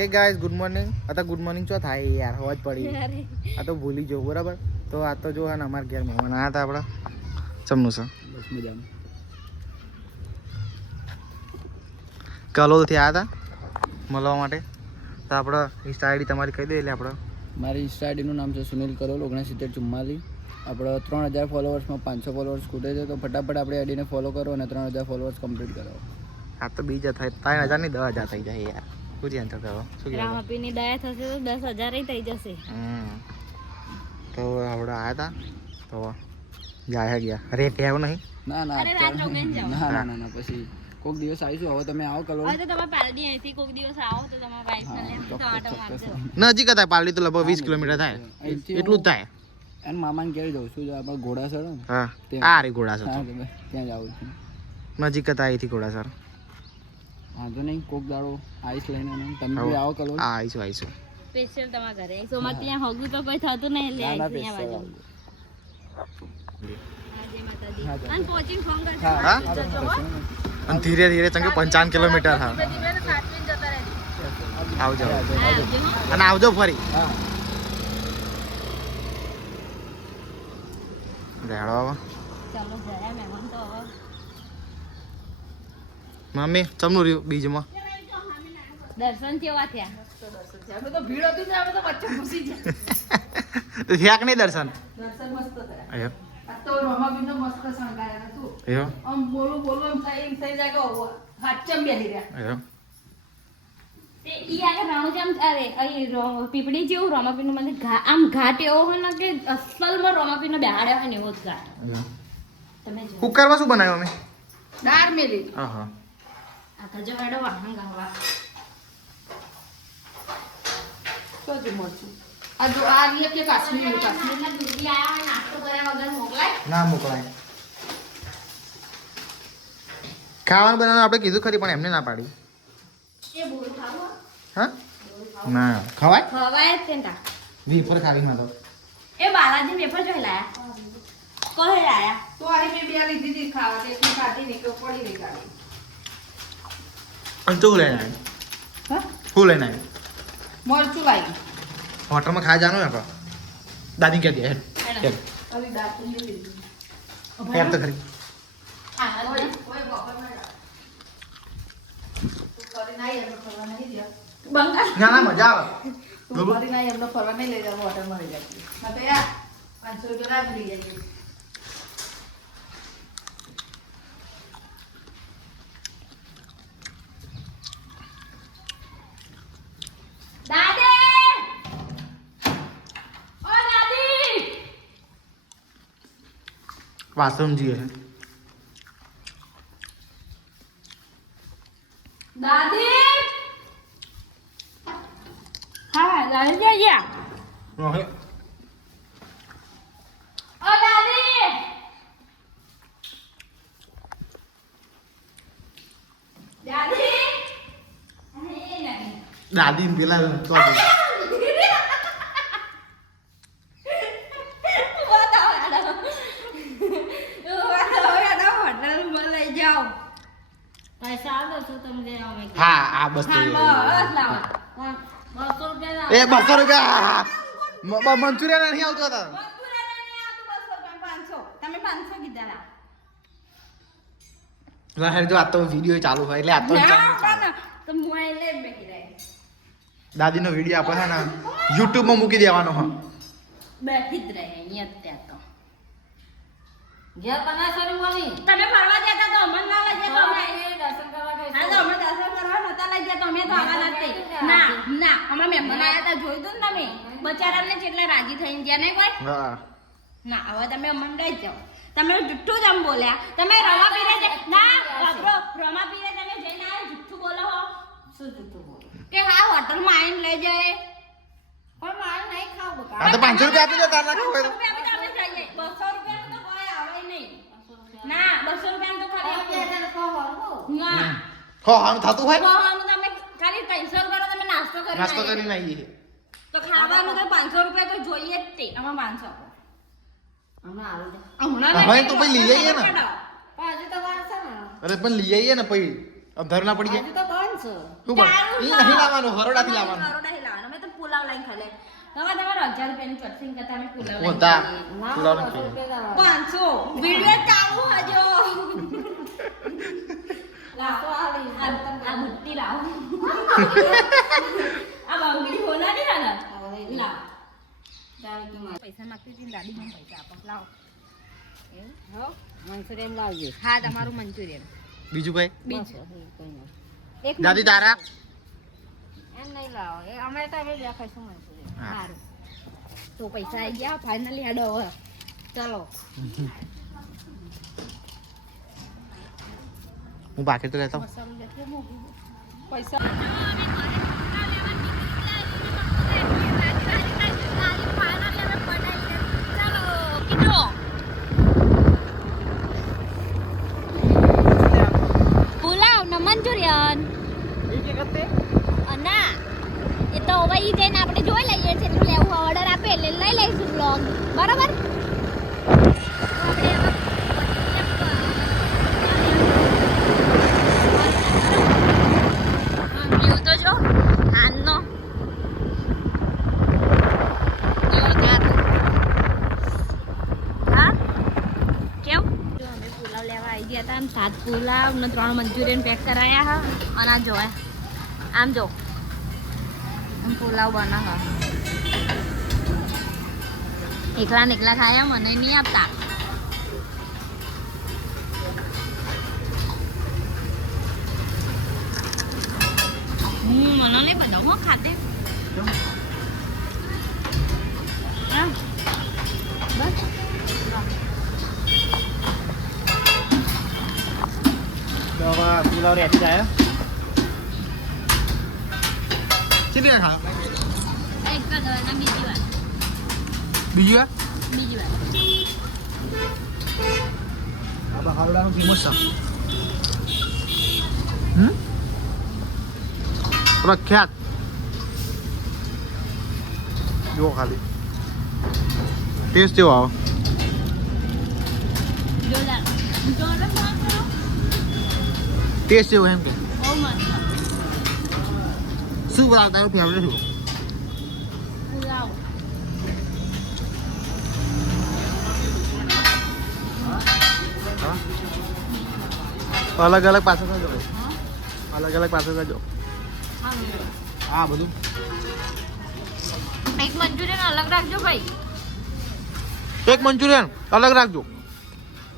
હે guys good morning. આ good morning ચો થાય યાર હોજ પડી. આ તો ભૂલી જો બરાબર. તો આ તો જો ને અમાર ઘેર મહેમાન આયા હતા આપડા. ચમનું છે બસ મજામાં. કલોલથી આવ્યા હતા મળવા માટે. તો આપણે ઇન્સ્ટા આઈડી તમારી કહી દે એટલે આપણે. મારી ઇન્સ્ટા આઈડીનું નામ છે સુનિલ કલોલ 6944. આપણે 3000 ફોલોવર્સમાં 500 ફોલોવર્સ ખૂટે છે. તો ફટાફટ આપણે આઈડીને ફોલો કરો અને 3000 ફોલોવર્સ કમ્પ્લીટ કરો. આ તો બીજા થાય 3000 ની 10000 થઈ જાય યાર. શું ધ્યાન કરો શું રામાપીની દયા થશે તો 10000 થઈ જશે. તો આપણે આવ્યા હતા તો જાય ગયા. અરે ટેવ નહીં. ના ના ના ના ના પછી કોઈક દિવસ આવીશું. હવે તમે આવો કલોલ. હવે તો તમે પાલડી અહીંથી કોઈક દિવસ આવો તો તમારા વાઈફ ને લઈને તો આટો મારજો. નજીક હતા પાલડી તો લગભગ 20 કિલોમીટર થાય. એટલું જ થાય. અને મામાને ઘેર જઉં છું. આપણે ઘોડાસર હા આ રે ઘોડાસર ત્યાં જાઉં છું. નજીક હતા અહીંથી ઘોડાસર. વાંધો નહીં કોક દાડો આઈસ લઈને તમે બી આવો કલોલ. હા આવીશું. સ્પેશિયલ તમારા ઘરે સોમાં ત્યાં હોગું તો કોઈ થતું નહીં લે અહીંયા બાજુ. અને કોચિંગ ફોન કરજો. હા અને ધીરે ધીરે ચંગે 55 કિલોમીટર હા. આવજો અને આવજો ફરી. હા રેડો હવે ચાલો જયા મહેમાન તો હવે મમ્મી ચમનું રહ્યું બીજમાં દર્શન કેવા થયા? તો ભીડ હતી ને અમે તો વચ્ચે ઘૂસી ગયા. તો થયા કે નહીં દર્શન? દર્શન મસ્ત થયા. અયો આ તો રમાબીનો મસ્ત શણગાર્યા હતું. અયો આમ બોલું એમ થઈ જાય કે હાચમ બેસી રહ્યા. અયો તે ઈ આગળ રાણુજામ અરે અહીં પીપળી જેવું રોમાપીનું મંદિર આમ ઘાટ એવો હોય ને કે અસલમાં રોમાપીનો બેહાડ્યો હોય ને એવો જ ઘાટ. અયો તમે જો કુકરમાં શું બનાવ્યું અમે? દાળ મેલી. આહા આ તો જો હેડો વાહન ગાવા. તો જ મળશું. આ જો આ રીએ કે કાશ્મીર કાશ્મીરના દૂધી આયા હોય નાસ્તો કર્યા વગર મોકલાય. ના મોકલાય. ખાવાનું બનાવવાનું આપણે કીધું ખરી પણ એમને ના પાડી. એ બોરું ખાવું? હા ના ખવાય ખવાય જ તેંટા. વીફર ખાવી માં તો એ બાલાજી વેફર જોઈ લાયા. કહે લાયા. તો આ મેં બે લીધી હતી ખાવા તે એટલી ખાધી ને કે પડી રહી ગાડી. અને તું લઈને આવી. હા શું લઈને આવી? મરચું લાવી. હોટલમાં ખાઈ જવાનું આપણે દાદી કહે દે હેડ આવી દાળ તો મેં લીધી. હેડ તો ખરી. હા ઓય બપોર ના તું કરી નાઈ એમને ફરવા નહીં દે. બંગા ના ના મજા આવે. તું કરી નાઈ એમને ફરવા નહીં લઈ જાવ હોટલ માં લઈ જાય. ના તો યાર 500 રૂપિયા રાખ લઈ જાય. દાદી! ઓ દાદી! વાસણ જઈએ છે દાદી! હા, દાદી ગયા. રોહે ઓ દાદી! દાદી! અહીં નહીં. દાદી ને પેલા તો પૈસા આલો છો તમને અમે. હા આ બસ હા, થઈ બસ લાવો. 200 રૂપિયા લાવો. એ 200 રૂપિયા મંચુરિયન નહીં આવતો હતા. તમે 500 કીધા લા. લહેર જો આ તો વિડિયો ચાલુ હોય એટલે આ તો ના, તો મોબાઈલ લઈ બેસી રહે. દાદીનો વિડિયો આપણે છે ને YouTube માં મૂકી દેવાનો હો. બેઠી જ રહે અહીંયા ત્યાં તો. ઘેર બનાસરી મળી. તમે ફરવા જતા તો અમને ના લઈ જતા અમે. દર્શન કરવા ગઈ. હા, તો અમે દર્શન કરવા નતા લઈ ગયા તો અમે તો આવવાના જ નહીં. ના ના અમે મહેમાન આવ્યા હતા જોયું તું ને તમે બચારાને કેટલા રાજી થઈને ગયા નહીં કોઈ. હા ના હવે તમે અમને લઈ જાઓ. તમે જુઠ્ઠું જ આમ બોલ્યા. તમે રમા પીરે ના વાપરો રમા પીરે તમે જઈને આવ્યા જુઠ્ઠું બોલો હો. શું જૂઠું બોલો? કે હા હોટલમાં આવીને લઈ જાય. પણ મારે નહીં ખાવું બકા. આ તો 500 રૂપિયા આપી દો તાર ના ખાવ 200 રૂપિયા અમે જઈએ. 200 રૂપિયાનું તો કોઈ આવે નહીં. ના 200 રૂપિયાનું તો ખાલી ના હો આમ થતું હોય ખાવાનું તમે ખાલી 300 રૂપિયાનો તમે નાસ્તો કરી નાસ્તો કરીને આવીએ. તો ખાવાનું તો 500 રૂપિયા તો જોઈએ જ તે. આમાં 500 આપો. હમણાં આવું દે. હમણાં હવે તો પછી લઈ આવીએ ને. પણ હજુ તો વાર છે ને. અરે પણ લઈ આવીએ ને પછી અધર ના પડી હજુ તો બંધ છે શું પણ ઈ નહીં લાવવાનું હરોડાથી લાવવાનું કરોડાથી લાવવાનું અમે તો પુલાવ લઈને ખાલે હવે તમારો 1000 રૂપિયાની ચટણી કરતા અમે પુલાવ લઈને હોતા ખાઈએ. પુલાવનું ખાઈએ. 500 વિડિયો ચાલુ હજો લાવો આ બુટ્ટી લાવો આ બંગડી હોના નહીં આના લાવ પૈસા માંગતી હતી ને દાદી મને પૈસા આપો લાવો મંચુરિયન લાવજો હા તમારું મંચુરિયન બીજું કઈ બીજું એક દાદી તારા એમ નહીં લાવો એ અમે તો હવે દેખાઈશું મંચુરિયન હા. સારું તો પૈસા આવી ગયા ફાઇનલી હેડો હવે ચલો હું બાકી તો લેતો પૈસા પુલાવ ને મંચુરિયન ના એ તો હવે ઈ જઈને આપણે જોઈ લઈએ છે એટલું લેવું ઓર્ડર આપે એટલે લઈ લઈશું બ્લોગ બરાબર વ્યૂ તો જો હાનનો જોરદાર હા કેવું જો અમે પુલાવ લેવા આવી ગયા હતા અને 7 પુલાવ ને 3 મંચુરિયન પેક કરાયા હા અને આ જોયા આમ જો આમ પુલાવ બનાવા એકલા ને એકલા ખાયા મને નહીં આપતા મને નહીં બનાવ હો ખાતે હા. બસ તો હવે પુલાવ રેડી જાય કેટલી વાર ખા એક જ વાર ના બીજી વાર બીજી વાર બીજી વાર આપણા હાલડાનું ફેમસ છે પ્રખ્યાત જુઓ ખાલી ટેસ્ટ કેવો આવે જોરદાર જોરદાર મસ્ત કરો ટેસ્ટ કેવો એમ કે બહુ મસ્ત શું બનાવ તારું ફેવરેટ શું પુલાવ અલગ અલગ પાછળ કરજો અલગ અલગ પાછળ કરજો હા બધું એક મંચુરિયન અલગ રાખજો ભાઈ એક મંચુરિયન અલગ રાખજો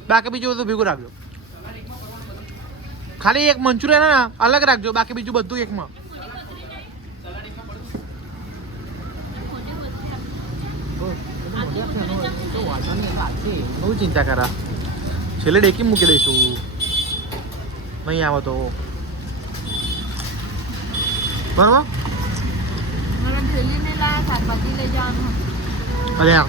બાકી બીજું બધું ભેગું રાખજો ખાલી એક મંચુરિયન ને અલગ રાખજો બાકી બીજું બધું એકમાં બહુ ચિંતા કરા છેલ્લે ડેકી મૂકી દઈશું નહીં આવે તો બરોબર મારે થેલીને લાયા શાકભાજી લઈ જવાનું અરે આમ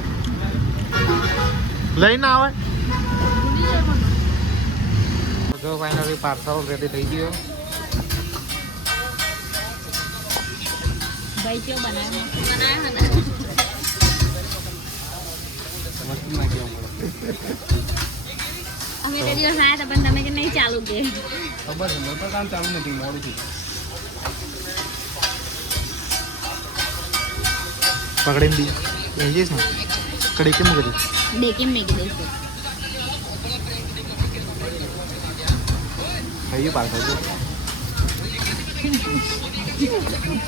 લઈને આવે ભૂલી જાય મને જો ફાઇનલી પાર્સલ રેડી થઈ ગયો ભાઈ કેવો બનાવ્યો બનાવ્યો ને અમે તે દિવસ આવ્યા હતા પણ તમે કે નહીં ચાલુ કે ખબર છે મોટો કામ ચાલુ નથી મોડું છે પકડીને દી એ જઈશ ને કડી કેમ કરી ડેકી મેકી દઈશું થઈ ગયું પાર્સલ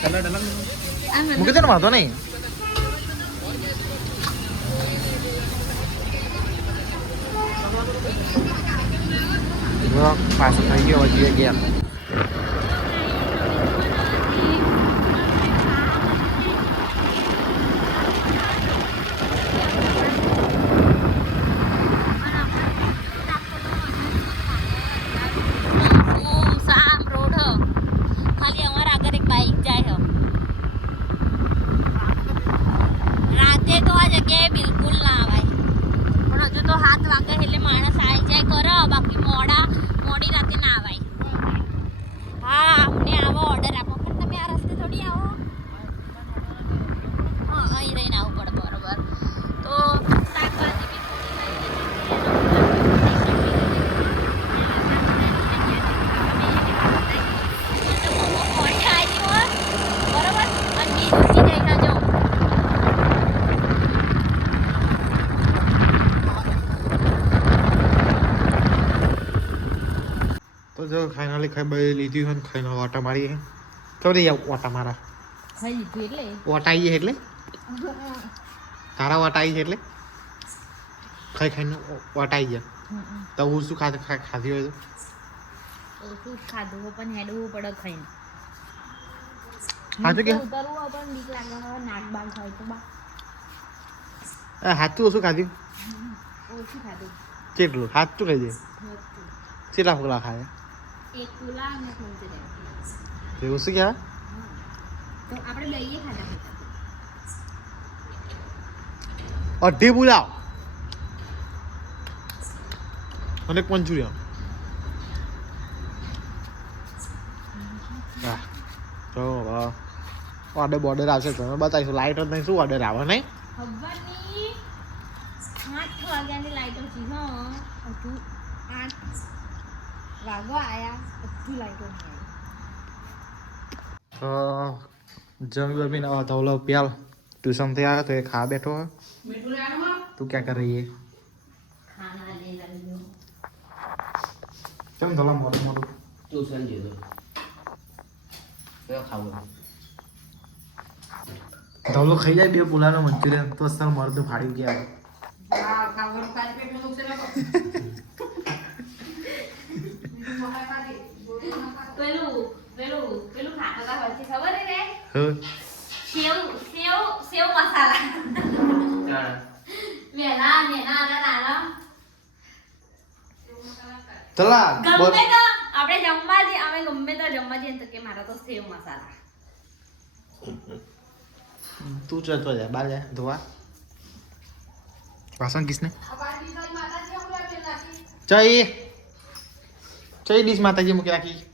સલાડ અલગ મૂકી દે ને વાંધો નહીં પાછું થઈ ગયો હજી ગયા સામ રોડ ખાલી અમારા આગળ એક બાઈક જાય રાતે તો આ જગ્યાએ બિલકુલ ના આવાય પણ હજુ તો 7 વાગે એટલે માણસ આવી જાય કરો બાકી મોડી રાતે ના આવાય હા અમને આવો ઓર્ડર આપો પણ તમે આ રસ્તે થોડી આવો હા અહીં રહીને આવવું પડે બરોબર તો શાકભાજી બી થોડી નોર્મલી ખાઈ બે લીધી હોય ને ખાઈને ઓટા મારી તો ઓટા મારા ખાઈ લીધું એટલે ઓટા આવી એટલે તારા ઓટા આવી છે એટલે ખાઈ ખાઈને ઓટા આવી ગયા તો હું શું ખાધી હોય તો ઓછું ખાધું પણ હેડવું પડે ખાઈને હાથું કે ઉતરવું પણ બીક લાગે નાક બાગ હોય તો બા હાથું ઓછું ખાધું ઓછું ખાધું કેટલું હાથું ખાઈ જાય કેટલા ફોકલા ખાય એક પુલા અને ખમતી રહે એવું શું કહેવાય તો આપણે લઈએ ખાધા અઢી પુલાવ અને એક મંચુરિયન તો ઓર્ડર બોર્ડર આવશે તમે બતાવીશું લાઇટ જ નહીં શું ઓર્ડર આવે નહીં ખબરની 8 વાગ્યાની લાઈટો છે હા હજુ 8 વાગો આયા હજુ લાઈટો નહીં તો જમી બમીને ધવલો પ્યાલ ટ્યુશનથી આવ્યો તો એ ખા બેઠો હોય તું ક્યાં કર રહી ખાના લે લઈ કેમ ધવલા મોટું મોટું ટ્યુશન જતો કયો ખાવું ધવલો ખાઈ જાય બે પુલાનો મંચુરિયન તો સર મરદું ફાડી ગયા પેલું પેલું પેલું ખાતા હોય છે ખબર છે ને સેવ સેવ સેવ મસાલા મેના મેના નાના ચલા ગમે તો આપણે જમવા જઈએ અમે ગમે તો જમવા જઈએ તો કે મારા તો સેવ મસાલા તું જતો જાય બહાર જાય ધોવા વાસણ કિસને ચઈ ચઈ ડીશ માતાજી મૂકી રાખી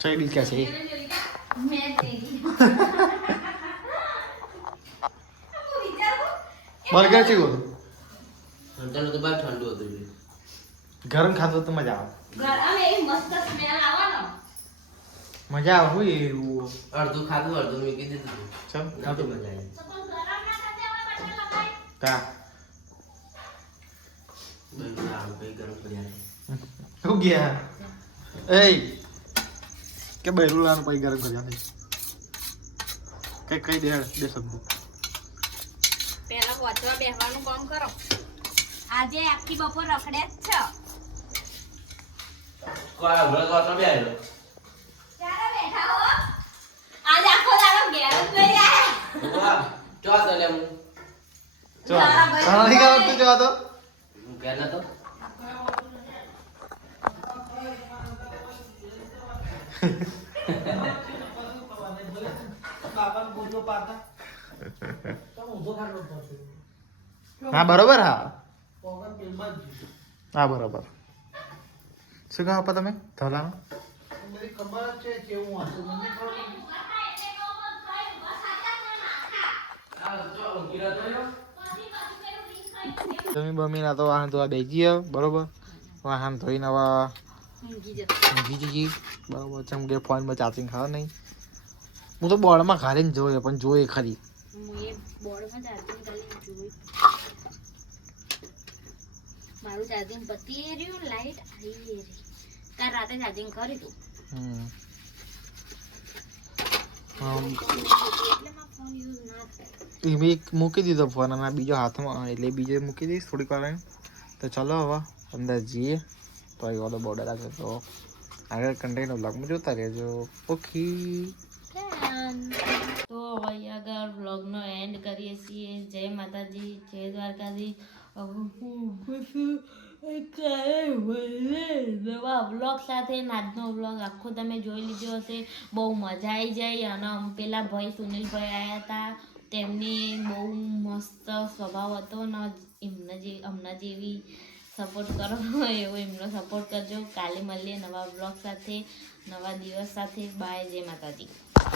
ચઈ ડીશ ક્યાં છે મેં દેખી બર્ગર છે ગો અંતર તો બહાર ઠંડુ હતું ગરમ ખાધું તો મજા આવે ગરમ એ મસ્ત સ્મેલ આવવાનો મજા આવે હોય એવું અડધું ખાધું અડધું મૂકી દીધું ચમ નહોતું મજા આવી તો પણ ગરમ ના ખાતે હવે બટર લગાય કા બધું આમ કઈ ગરમ કર્યા શું ગયા એ કે બૈરુલાનું પૈ ગરમ કર્યા નહીં કઈ કઈ દે બે શબ્દ પહેલા વાંચવા બેસવાનું કામ કરો આજે આખી બપોર રખડે જ છે કોઈ હમણાં તો બે આવ્યો ક્યારે બેઠા હો આજે આખો દાડો ઘેર જ નહીં આયા વાહ ચો તો લે હું ચો નહીં કરો તું જો તો કે ના તો હા બરોબર હા હા બરોબર શું કહો આપા તમે ધોલાનું તમે બમીના તો વાહન ધોવા બેસી બરોબર વાહન ધોઈને હવે ઊંઘી જઈએ બરોબર ચમ કે ફોનમાં ચાર્જિંગ ખાવા નહીં હું તો બોર્ડમાં ઘાલીને જોઈએ પણ જોઈએ ખરી મારું ચાર્જિંગ પતી રહ્યું લાઈટ આવી રહી કાલ રાતે ચાર્જિંગ કર્યું હતું એટલે મારો ફોન યુઝ ના થાય એ મેં મૂકી દીધો ફોન અને બીજો હાથમાં એટલે બીજો મૂકી દઈશ થોડીક વાર તો ચલો હવે અંદર જઈએ તો એ ઓર્ડર બોર્ડર આવે તો આગળ કન્ટેન્ટ બ્લોગમાં જોતા રહેજો ઓકે તો હવે આગળ વ્લોગનો એન્ડ કરીએ છીએ જય માતાજી જય દ્વારકાજી નવા વ્લોગ સાથે આજનો વ્લોગ આખો તમે જોઈ લીધો હશે બહુ મજા આવી જાય અને પેલા ભાઈ સુનિલભાઈ આવ્યા હતા તેમની બહુ મસ્ત સ્વભાવ હતો ને હમણાં જેવી સપોર્ટ કરો એવો એમનો સપોર્ટ કરજો કાલે મળીએ નવા વ્લોગ સાથે નવા દિવસ સાથે બાય જય માતાજી